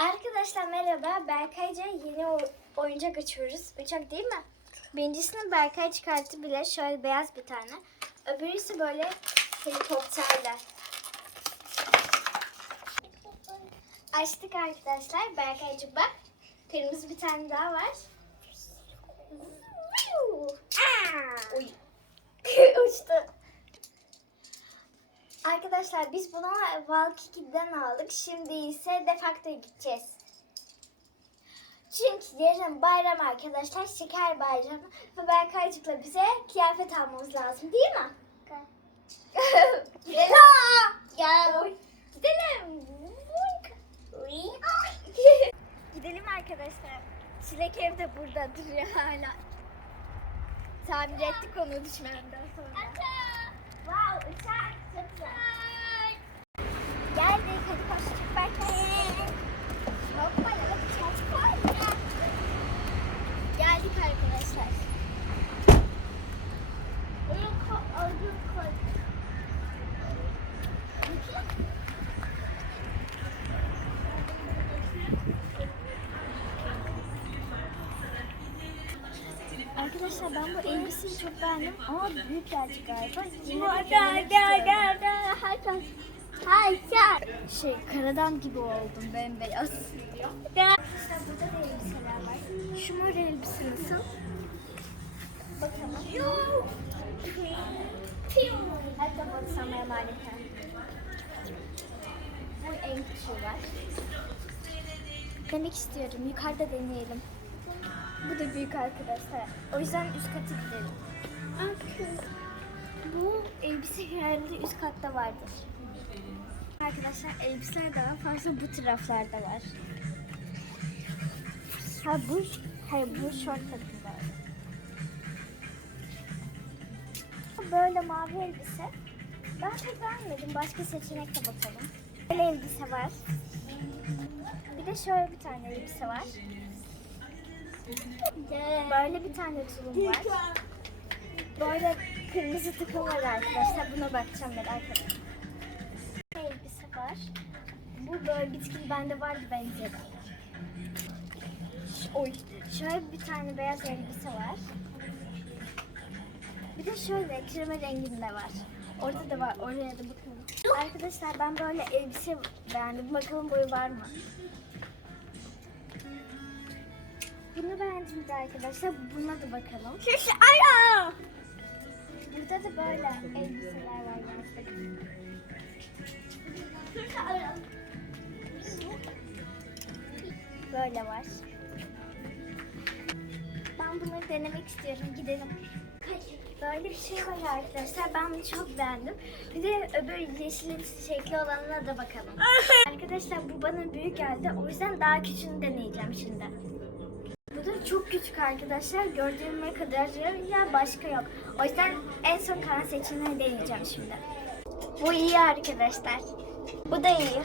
Arkadaşlar merhaba. Berkayca yeni oyuncak açıyoruz. Uçak değil mi? Birincisini Berkay çıkarttı bile. Şöyle beyaz bir tane. Öbürü ise böyle helikopterle. Açtık arkadaşlar. Berkaycı bak. Kırmızı bir tane daha var. Arkadaşlar biz bunu Valkiki'den aldık. Şimdi ise defaktoya gideceğiz. Çünkü yarın bayram arkadaşlar. Şeker bayramı. Ve Berkaycık'la bize kıyafet almamız lazım değil mi? Gidelim. Ya. Gidelim. Gidelim arkadaşlar. Çilek ev de burada duruyor hala. Tamir ettik onu düşmemden sonra. Wow, uçak çok güzel. Geldik, hadi koş çık Arkadaşlar ben bu elbiseyi çok beğendim ama büyük gerçek galiba. Yine de denemek istiyorum. Şey karadan gibi oldum bembeyaz. Arkadaşlar burada da elbiseler var. Şu mor elbise nasıl? Bakalım. Her zaman sana emaneten. Bu en küçüğü var. Demek istiyorum. Yukarıda deneyelim. Bu da büyük arkadaşlar. O yüzden üst kata gidelim. Bu elbise herhalde üst katta vardır. Arkadaşlar elbiseler daha fazla bu taraflarda var. Ha bu, hayır bu short takım var. Böyle mavi elbise. Ben pek beğenmedim. Başka seçenek de bakalım. Böyle elbise var. Bir de şöyle bir tane elbise var. Böyle bir tane tulum var. Böyle kırmızı tıkı var arkadaşlar. Buna bakacağım merak ettim. Elbise var. Bu böyle bitkin bende vardı bence Oy. Şöyle bir tane beyaz elbise var. Bir de şöyle krema renginde var. Orada da var. Oraya da bakalım. Arkadaşlar ben böyle elbise beğendim. Bakalım boyu var mı? Bunu beğendim de arkadaşlar. Buna da bakalım. Ara! Burada da böyle elbiseler var gerçekten. Böyle var. Ben bunları denemek istiyorum. Gidelim. Böyle bir şey var arkadaşlar. Ben bunu çok beğendim. Bir de öbür yeşil şekli olanına da bakalım. arkadaşlar bu bana büyük geldi. O yüzden daha küçüğünü deneyeceğim şimdi. Da çok küçük arkadaşlar. Gördüğüme kadar ya başka yok. O yüzden en son kalan seçeneği deneyeceğim şimdi. Bu iyi arkadaşlar. Bu da iyi.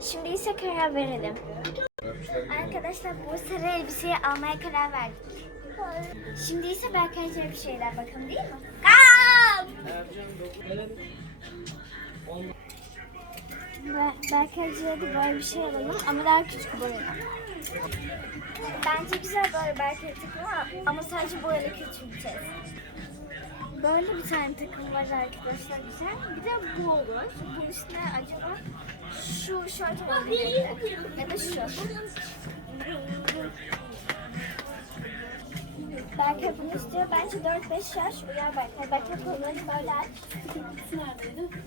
Şimdi ise karar verelim. Arkadaşlar bu sarı elbiseyi almaya karar verdik. Şimdi ise Berkaycı'ya bir şeyler bakalım değil mi? Be- Berkaycı'ya da böyle bir şey alalım ama daha küçük boyuna. Bence güzel böyle Berkay takımı ama sadece boyayla küçülteceğiz. Böyle bir tane takım var arkadaşlar güzel. Bir de bu olur. Bunun üstüne acaba şu şort olabilir ya da şu. Berkay bunu istiyor. Bence 4-5 yaş uyar Berkay. Berkay kolları böyle aç.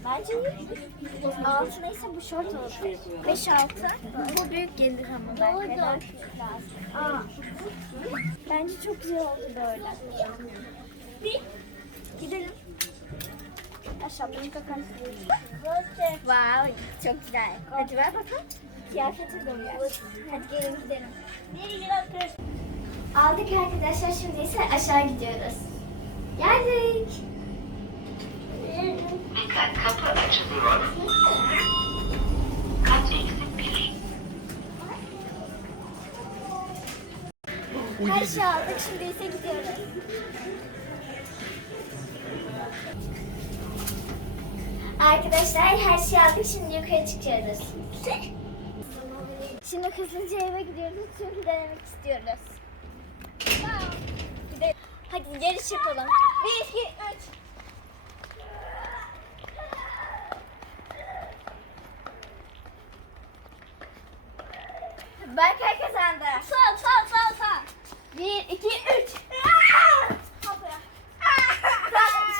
Bence iyi. Altı neyse bu şort olur. 5-6. Bu büyük gelir ama Berkay. Daha küçük lazım. Aa. Bence çok güzel oldu böyle. Gidelim. Aşağı bunu takalım. Wow, çok güzel. Hadi ver bakalım. Kıyafete de uyar. Hadi gelin gidelim. Aldık arkadaşlar şimdi ise aşağı gidiyoruz. Geldik. Dikkat kapı açılıyor. Kat eksi bir. Her şey aldık şimdi ise gidiyoruz. Arkadaşlar her şeyi aldık şimdi yukarı çıkıyoruz. Şimdi hızlıca eve gidiyoruz çünkü denemek istiyoruz. Hadi yarış yapalım. Bir, iki, üç. Berkay kazandı. Sağ, sağ, sağ, sağ. Bir, iki, üç.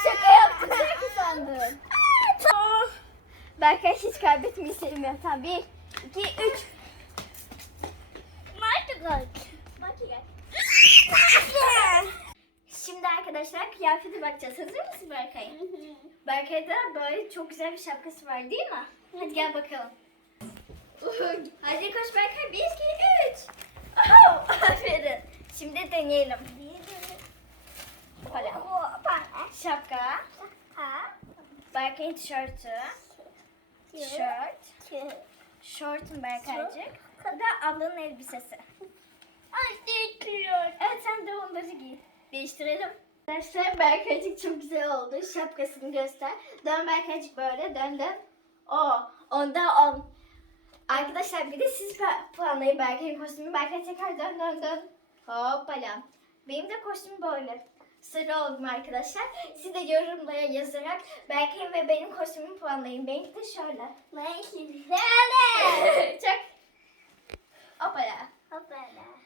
Şaka yaptın, sen kazandın. Berkay hiç kaybetmeyi sevmiyor. Tamam, bir, iki, üç. Nerede gol? Şimdi arkadaşlar kıyafete bakacağız. Hazır mısın Berkay? Berkay'da böyle çok güzel bir şapkası var değil mi? Hadi gel bakalım. Hadi koş Berkay. Bir, iki, üç. Oh, aferin. Şimdi deneyelim. Böyle. Şapka. Berkay'ın tişörtü. Tişört. Şortun Berkaycık. Bu da ablanın elbisesi. Ay değiştiriyor. Evet sen de onları giy. Değiştirelim. Arkadaşlar Berkaycık çok güzel oldu. Şapkasını göster. Dön Berkaycık böyle dön dön. O. Onda on. Arkadaşlar bir de siz pu- puanlayın Berkay'ın kostümü. Berkay tekrar dön dön dön. Hoppala. Benim de kostümüm böyle. Sarı oldum arkadaşlar. Siz de yorumlara yazarak Berkay'ın ve benim kostümümü puanlayın. Benimki de şöyle. Benimki şöyle. Çak. Hoppala.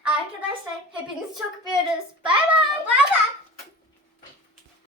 Arkadaşlar hepiniz çok öpüyoruz. Bay bay. Bay bay.